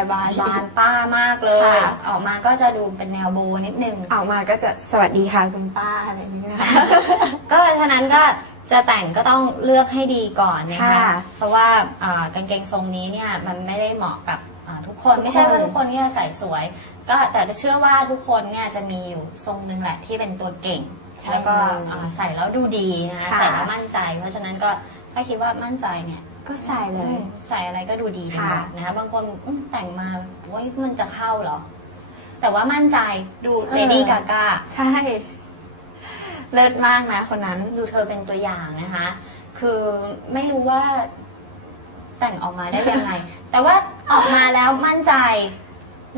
ระบายบานป้ามากเลย ค่ะ ออกมาก็จะดูเป็นแนวโบนิดนึง ออกมาก็จะสวัสดีค่ะคุณป้าอะไรอย่างนี้นะคะก็ฉะนั้นก็จะแต่งก็ต้องเลือกให้ดีก่อนนะคะ ค่ะเพราะว่าอ่ากางเกงทรงนี้เนี่ยมันไม่ได้เหมาะกับอ่าทุกคนทุกคน ไม่ใช่ว่าทุกคนที่จะใส่สวย ก็แต่เชื่อว่าทุกคนเนี่ยจะมีอยู่ทรงหนึ่งแหละที่เป็นตัวเก่ง ใช่แล้วก็เลยอ่าใส่แล้วดูดีนะคะค่ะ ใส่แล้วมั่นใจ เพราะฉะนั้นก็ถ้าคิดว่ามั่นใจเนี่ย ก็ใส่เลยอืมใส่อะไรก็ดูดีไปหมค่ะดนะคะบางคนอืมแต่งมาโอ้ยมันจะเข้าเหรอ แต่ว่ามั่นใจดูเออ เลดี้กา a ใช่ เลิศมากนะคนนั้น ดูเธอเป็นตัวอย่างนะคะ คือไม่รู้ว่าแต่งออกมาได้ยังไง แต่ว่าออกมาแล้วมั่นใจ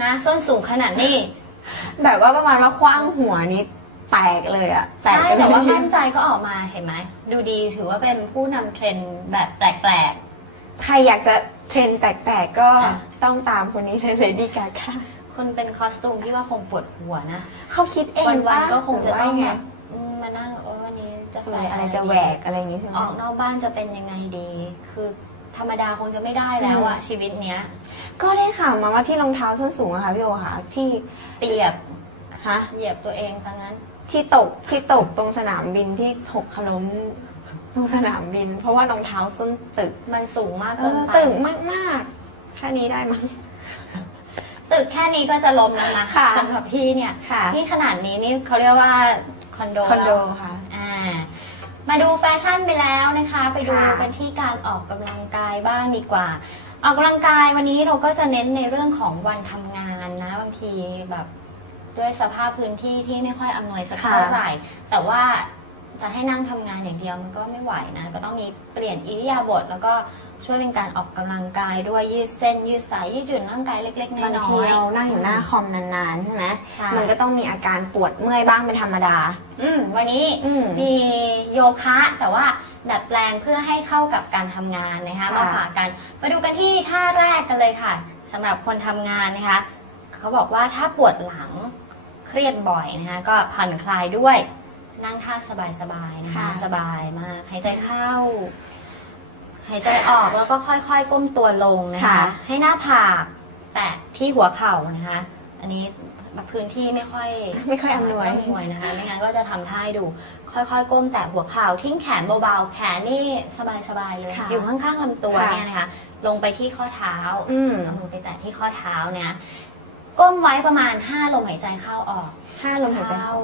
นะ ส้นสูงขนาดนี้ แบบว่าประมาณว่าคว้างหัวนี้ แตกเลยอะแตกใช่ไปแต่ว่าเลยมั่นใจก็ออกมาเห็นไหมดูดีถือว่าเป็นผู้นำเทรนด์แบบแปลกใครอยากจะเทรนด์แปลกๆก็อะต้องตามคนนี้เลยเลดี้กาค่ะๆ คนเป็นคอสตูมที่ว่าคงปวดหัวนะ เขาคิดเองวันปะๆก็คงจะหรืต้องว่าไงแบบอืมมานั่งเออวันนี้จะใส่ใส่อะไรอะไรจะดีแหวกอะไรอย่างงี้ใช่ไหม ออกนอกบ้านจะเป็นยังไงดี คือธรรมดาคงจะไม่ได้แล้วอะอืมชีวิตเนี้ยก็ได้ข่าวมาว่าที่รองเท้าส้นสูงอะค่ะพี่โอค่ะที่เปียบฮะเหยียบตัวเองซะงั้น ที่ตกที่ตกตรงสนามบินที่ถกขล้มตรงสนามบิน เพราะว่ารองเท้าส้นตึกมันสูงมากเอเกินอไปตึกมากๆแค่นี้ได้มั้งตึกแค่นี้ก็จะล้มแล้วนะค่ะสำหรับพี่เนี่ยค่ะที่ขนาดนี้นี่เขาเรียกว่าคอนโดคอนโดแล้วค่ะอ่ามาดูแฟชั่นไปแล้วนะคะ ไปดูค่ะกันที่การออกกำลังกายบ้างดีกว่า ออกกำลังกายวันนี้เราก็จะเน้นในเรื่องของวันทำงานนะ บางทีแบบ ด้วยสภาพพื้นที่ที่ไม่ค่อยอำนวยสักค่ะเท่าไหร่ แต่ว่าจะให้นั่งทำงานอย่างเดียวมันก็ไม่ไหวนะ ก็ต้องมีเปลี่ยนอิริยาบถแล้วก็ช่วยเป็นการออกกำลังกายด้วยยืดเส้นยืดสายยืดหยุ่นร่างกายเล็กๆน้อยบางๆทีเรานั่งอยู่หน้าคอมนานๆใช่ไหมใช่มันก็ต้องมีอาการปวดเมื่อยบ้างเป็นธรรมดา อืมวันนี้อืมมีโยคะแต่ว่าดัดแปลงเพื่อให้เข้ากับการทำงานนะคะค่ะมาฝากกัน มาดูกันที่ท่าแรกกันเลยค่ะสำหรับคนทำงานนะคะ เขาบอกว่าถ้าปวดหลังเค รียดบ่อยนะคะก็ผ่อนคลายด้วย นั่งท่าสบายๆนะคะค่ะ สบายมากหายใจเข้า หายใจออกแล้วก็ค่อยๆก้มตัวลงนะคะ ค่ะ ให้หน้าผากแตะที่หัวเข่านะคะ อันนี้พื้นที่ไม่ค่อยไม่ค่อยอำนวย ไม่อำนวยนะคะ ไม่งั้นก็จะทำท่าให้ดู ค่อยๆ ก้มแตะหัวเข่าทิ้งแขนเบาๆ แขนนี่สบายๆเลย ค่ะอยู่ข้างๆลำตัวค่ะ เนี่ยนะคะ ลงไปที่ข้อเท้าอืม เอามือไปแตะที่ข้อเท้าเนี่ย ก้มไว้ประมาณ 5 ลมหายใจเข้าออกห้าลมหายใจเข้า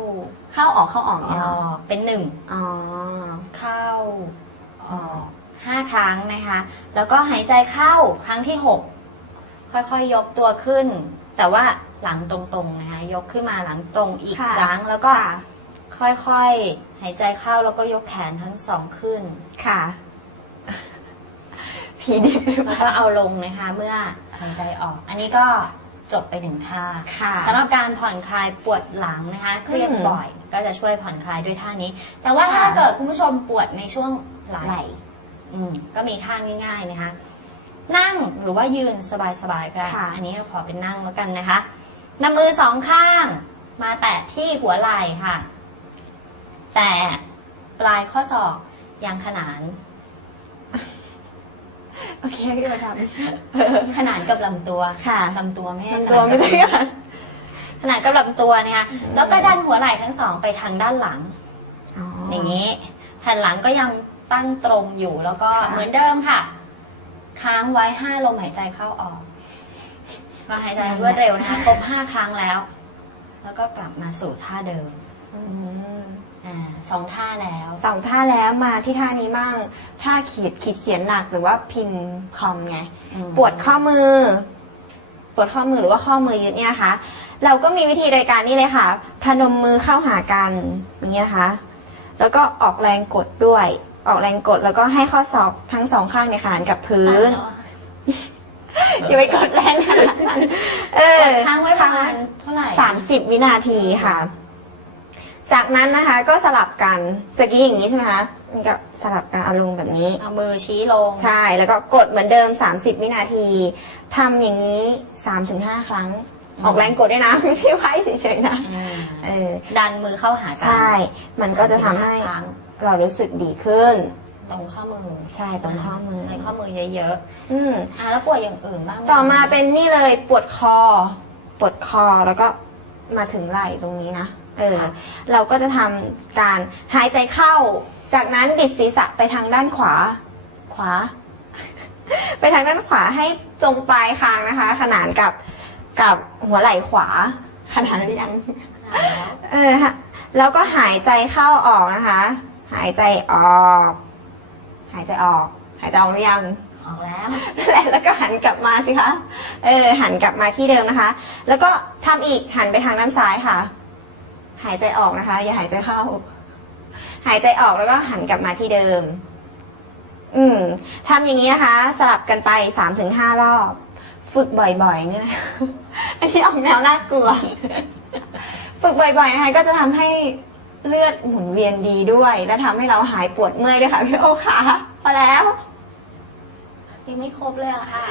เข้าออกเข้าออกอเนี่ยเหรออกเป็นหนึ่งอ๋อ เข้าออกห้าครั้งนะคะ แล้วก็หายใจเข้าครั้งที่หกค่อยๆยกตัวขึ้น แต่ว่าหลังตรงๆนะคะยกขึ้นมาหลังตรงอีกค่ะ ครั้ง แล้วก็ค่ะค่อยๆหายใจเข้าแล้วก็ยกแขนทั้งสองขึ้น ค่ะ ผีดิบหรือเปแล้วล่า ก็เอาลงนะคะ เมื่อหายใจออก อันนี้ก็ จบไปหนึ่งท่าค่ะสำหรับการผ่อนคลายปวดหลังนะคะเครียดอืมบ่อยก็จะช่วยผ่อนคลายด้วยท่านี้ แต่ว่าถ้าค่ะเกิดคุณผู้ชมปวดในช่วงไหไหล่ล่อืมก็มีท่าง่าย ๆนะคะ นั่งหรือว่ายืนสบายๆก็ได้ค่ะอันนี้เราขอเป็นนั่งแล้วกันนะคะนำมือสองข้างมาแตะที่หัวไหล่ค่ะ แต่ปลายข้อศอกยังขนาน โอเคพี่โอทำขนานกับลำตัวค่ะลำตัวไม่ใช่ลำตัวไม่ใช่ขนาดกับค่ะขนานกับลำตัวเนี่ยแล้วก็ดันหัวไหล่ทั้งสองไปทางด้านหลัง อย่างนี้ แผ่นหลังก็ยังตั้งตรงอยู่แล้วก็ค่ะ เหมือนเดิมค่ะ ค้างไว้ห้าลมหายใจเข้าออกเราหายใจรวดเร็วนะคะครบห้าครั้งแล้ว แล้วก็กลับมาสู่ท่าเดิม อืมอ่าสองท่าแล้วสองท่าแล้วมาที่ท่านี้มั่งท่าขีดขีดเขียนหนักหรือว่าพิมพ์คอมไง อืมปวดข้อมือ ปวดข้อมือหรือว่าข้อมือยึดเนี่ยนะคะ เราก็มีวิธีรายการนี้เลยค่ะ พนมมือเข้าหากันอย่างนี้นะคะ แล้วก็ออกแรงกดด้วย ออกแรงกดแล้วก็ให้ข้อศอกทั้งสองข้างเนี่ยขนานกับพื้น อย่าไปกดแรงขนาดนั้นเออค้างไว้ประมาณเท่าไหร่สามสิบวินาทีค่ะ จากนั้นนะคะก็สลับกันตะกี้อย่างนี้ใช่ไหมคะนี่ก็สลับกันเอาลงแบบนี้ เอามือชี้ลง ใช่แล้วก็กดเหมือนเดิม 30 วินาทีทำอย่างนี้ 3-5 ครั้งอืมออกแรงกดด้วยนะไม่ใช่ไว้เฉยๆนะอ่าเออดันมือเข้าหากันใช่ มันก็จะทำให้ครั้งเรารู้สึกดีขึ้น ตรงข้อมือใช่ตรงข้อมือ ใช้ข้อมือเยอะอืม ๆอะแล้วปวดอย่างอื่นบ้างไหต่อมาเป็นนี่เลยปวดคอ ปวดคอแล้วก็มาถึงไหล่ตรงนี้นะ เออเราก็จะทำการหายใจเข้า จากนั้นบิดศีรษะไปทางด้านขวา ขวา ไปทางด้านขวาให้ตรงปลายคางนะคะ ขนานกับกับหัวไหล่ขวา ขนานหรือยังอะแล้วเออฮะแล้วก็หายใจเข้าออกนะคะ หายใจออก หายใจออก หายใจออกหรือยัง ออกแล้วแล้วก็หันกลับมาสิคะ เออ หันกลับมาที่เดิมนะคะ แล้วก็ทำอีกหันไปทางด้านซ้ายค่ะ หายใจออกนะคะ อย่าหายใจเข้า หายใจออกแล้วก็หันกลับมาที่เดิม อืมทำอย่างนี้นะคะ สลับกันไปสามถึงห้ารอบ ฝึกบ่อยๆ เนี่ย อันนี้ออกแนวน่ากลัว ฝึกบ่อยๆนะคะก็จะทำให้เลือดหมุนเวียนดีด้วย และทำให้เราหายปวดเมื่อยด้วยค่ะพี่โอค่ะพอแล้ว ยังไม่ครบเลยอะค่ะ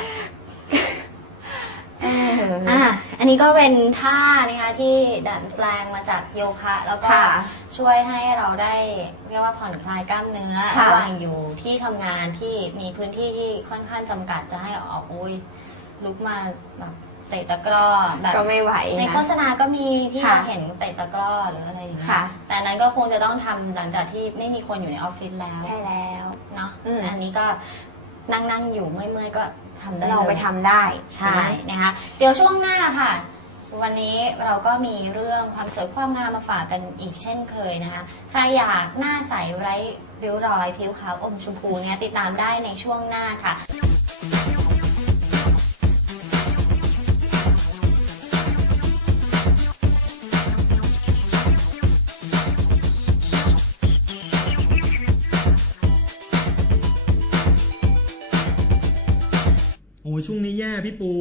อออะอันนี้ก็เป็นท่านะคะที่ดัดแปลงมาจากโยคะ แล้วก็ค่ะช่วยให้เราได้เรียกว่าผ่อนคลายกล้ามเนื้อค่ะระหว่างอยู่ที่ทำงานที่มีพื้นที่ที่ค่อนข้างจำกัดจะให้ออกโอ้ยลุกมาแบบเตะตะกร้อแบบก็ไม่ไหวในนะ โฆษณาก็มีที่ค่ะเราเห็นเตะตะกร้อหรืออะไรอย่างเงี้ยค่ะ แต่อันนั้นก็คงจะต้องทำหลังจากที่ไม่มีคนอยู่ในออฟฟิศแล้ว ใช่แล้ว เนาะ อืมอันนี้ก็ นั่งนั่งๆอยู่เมื่อยๆก็ทำได้ลองไปเลย ทำได้ใช่นะคะเดี๋ยวช่วงหน้าค่ะ วันนี้เราก็มีเรื่องความสวยความงามมาฝากกันอีกเช่นเคยนะคะใครอยากหน้าใสไร้ริ้วรอย ผิวขาวอมชมพูเนี่ยติดตามได้ในช่วงหน้าค่ะ ช่วงนี้แย่พี่ปู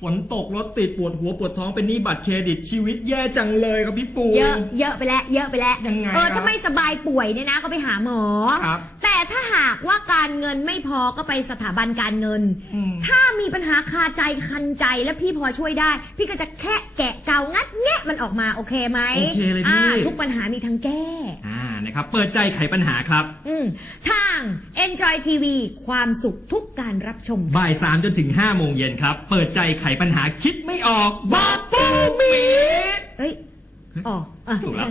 ฝนตกรถติดปวดหัวปวดท้องเป็นหนี้บัตรเครดิตชีวิตแย่จังเลยครับพี่ปู เยอะเยอะไปแล้วเยอะไปแล้วยังไงเออครับถ้าไม่สบายป่วยเนี่ยนะก็ไปหาหมอ ครับแต่ ถ้าหากว่าการเงินไม่พอก็ไปสถาบันการเงิน อืม ถ้ามีปัญหาคาใจคันใจและพี่พอช่วยได้ พี่ก็จะแค่แกะเกางัดแงะมันออกมาโอเคไหมโอเคเลยพี่อ่าทุกปัญหามีทางแก้ อ่านะครับเปิดใจไขปัญหาครับอืมทาง Enjoy TV ความสุขทุกการรับชม บ่ายสามจนถึงห้าโมงเย็นครับ เปิดใจไขปัญหาคิดไม่ออกบอกปูมี เอ้ยอ๋ออะถูกแล้ว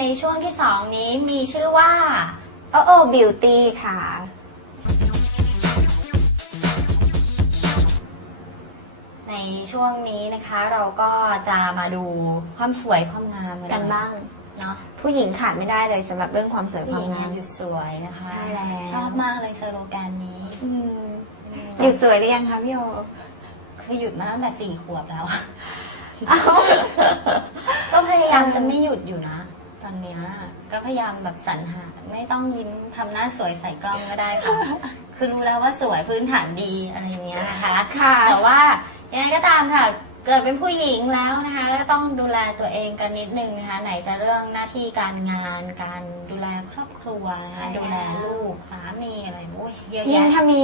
ในช่วงที่สองนี้มีชื่อว่า โอโอบิวตี้ค่ะ ในช่วงนี้นะคะเราก็จะมาดูความสวยความงามกันบ้างเนาะผู้หญิงขาดไม่ได้เลยสำหรับเรื่องความสวยผู้คหวามญิงงาเนี่ยม หยุดสวยนะคะ ใช่แล้ว ชอบมากเลยสโลแกนนี้ อืมหยุดสวยหรือยังคะพี่โอคือหยุดมาตั้งแต่สี่ขวบแล้ว เอ้า ก็พยายามจะไม่หยุดอยู่นะต อนเนี้ยก็พยายามแบบสรรหาไม่ต้องยิ้มทำหน้าสวยใส่กล้องก็ได้ค่ะ คือรู้แล้วว่าสวยพื้นฐานดีอะไรอย่างเงี้ยนะคะ ค่ะ แต่ว่ายังไงก็ตามค่ะ เกิดเป็นผู้หญิงแล้วนะคะก็ต้องดูแลตัวเองกันนิดนึงนะคะ ไหนจะเรื่องหน้าที่การงาน การดูแลครอบครัวนะใช่คะแล้ว ดูแลลูกสามีอะไรโอ้ยเยอะยิ่งแยะถ้ามี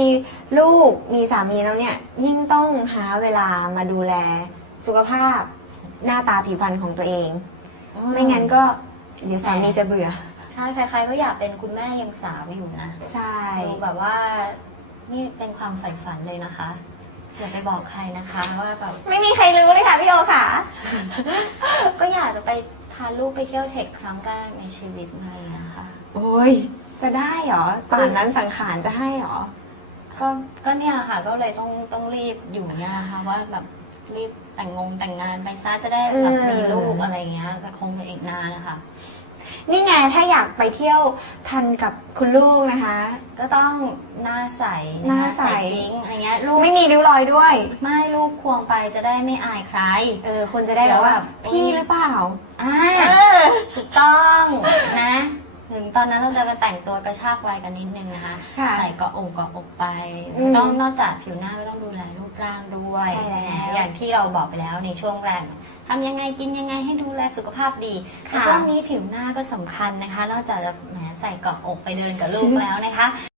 ลูกมีสามีแล้วเนี่ย ยิ่งต้องหาเวลามาดูแลสุขภาพ หน้าตาผิวพรรณของตัวเอง อื ไม่งั้นก็ เดี๋ยวสามีจะเบื่อ ใช่ใครๆก็อยากเป็นคุณแม่ยังสาวอยู่นะใช่ ดูแบบว่านี่เป็นความใฝ่ฝันเลยนะคะอย่าไปบอกใครนะคะว่าแบบไม่มีใครรู้เลยค่ะพี่โอค่ะ ก็อยากจะไปพาลูกไปเที่ยวเทคครั้งแรกในชีวิตมาเลยนะคะโอ้ย จะได้เหรอป่านนั้นสังขารจะให้เหรอ ก็ก็เนี่ยค่ะ ก็เลยต้องต้องรีบอยู่เนี่ยนะคะว่าแบบ รีบแต่งงงแต่งงานไปซะจะได้แบบเออมีลูกอะไรเงี้ยก็คงจะอีกนานนะคะ นี่ไงถ้าอยากไปเที่ยวทันกับคุณลูกนะคะ ก็ต้องหน้าใสหน้าใสปิ๊งอะไรเงี้ยลูกไม่มีริ้วรอยด้วย ไม่ลูกควงไปจะได้ไม่อายใคร เออคนจะได้แบบว่าเดี๋ยวแบบพี่หรือเปล่าอ่าเออถูกต้องนะ ถึงตอนนั้นเราจะไปแต่งตัวกระชากวัยกันนิดนึงนะคะ ค่ะใส่เกาะอกเกาะอกไป อืมต้องนอกจากผิวหน้าก็ต้องดูแลรูปร่างด้วยใช่แล้ว อย่างที่เราบอกไปแล้วในช่วงแรกทำยังไงกินยังไงให้ดูแลสุขภาพดีแต่ค่ะช่วงนี้ผิวหน้าก็สำคัญนะคะ นอกจากจะแหมใส่เกาะอกไปเดินกับลูกแล้วนะคะ